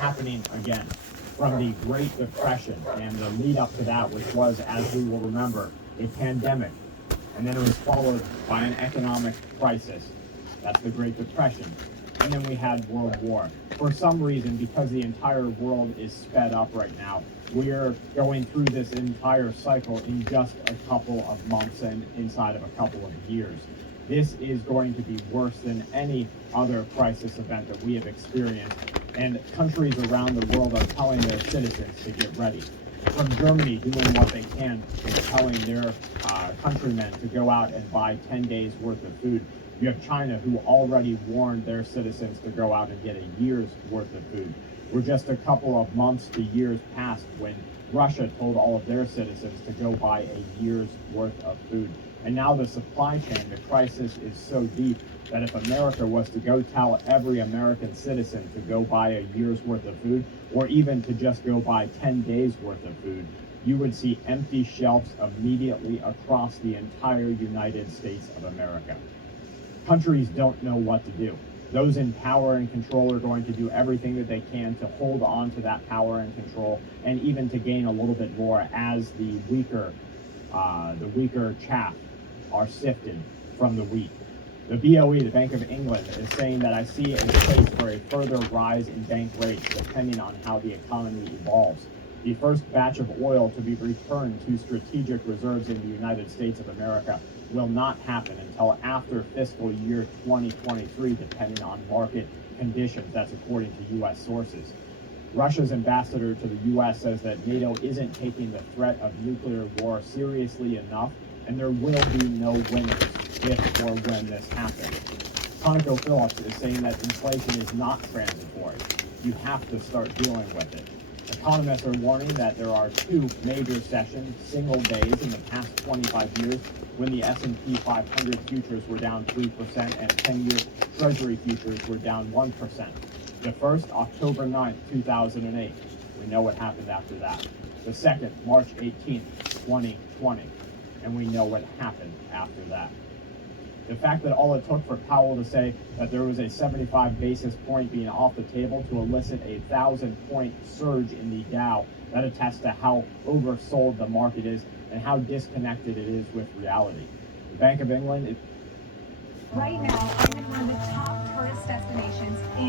happening again from the Great Depression and the lead up to that, which was, as we will remember, a pandemic. And then it was followed by an economic crisis. That's the Great Depression. And then we had World War. For some reason, because the entire world is sped up right now, we're going through this entire cycle in just a couple of months and inside of a couple of years. This is going to be worse than any other crisis event that we have experienced, and countries around the world are telling their citizens to get ready. From Germany doing what they can and telling their countrymen to go out and buy 10 days worth of food. You have China, who already warned their citizens to go out and get a year's worth of food. We're just a couple of months to years past when Russia told all of their citizens to go buy a year's worth of food. And now the supply chain, the crisis is so deep that if America was to go tell every American citizen to go buy a year's worth of food, or even to just go buy 10 days worth of food, you would see empty shelves immediately across the entire United States of America. Countries don't know what to do. Those in power and control are going to do everything that they can to hold on to that power and control, and even to gain a little bit more as the weaker chaff are sifted from the wheat. The BOE, the Bank of England, is saying that I see a case for a further rise in bank rates depending on how the economy evolves. The first batch of oil to be returned to strategic reserves in the United States of America will not happen until after fiscal year 2023, depending on market conditions. That's according to U.S. sources. Russia's ambassador to the U.S. says that NATO isn't taking the threat of nuclear war seriously enough, and there will be no winners if or when this happens. ConocoPhillips is saying that inflation is not transitory. You have to start dealing with it. Economists are warning that there are two major sessions, single days in the past 25 years, when the S&P 500 futures were down 3% and 10-year Treasury futures were down 1%. The first, October 9th, 2008. We know what happened after that. The second, March 18th, 2020. And we know what happened after that. The fact that all it took for Powell to say that there was a 75 basis point being off the table to elicit a 1,000-point surge in the Dow, that attests to how oversold the market is and how disconnected it is with reality. The Bank of England is Right now, I'm in one of the top tourist destinations in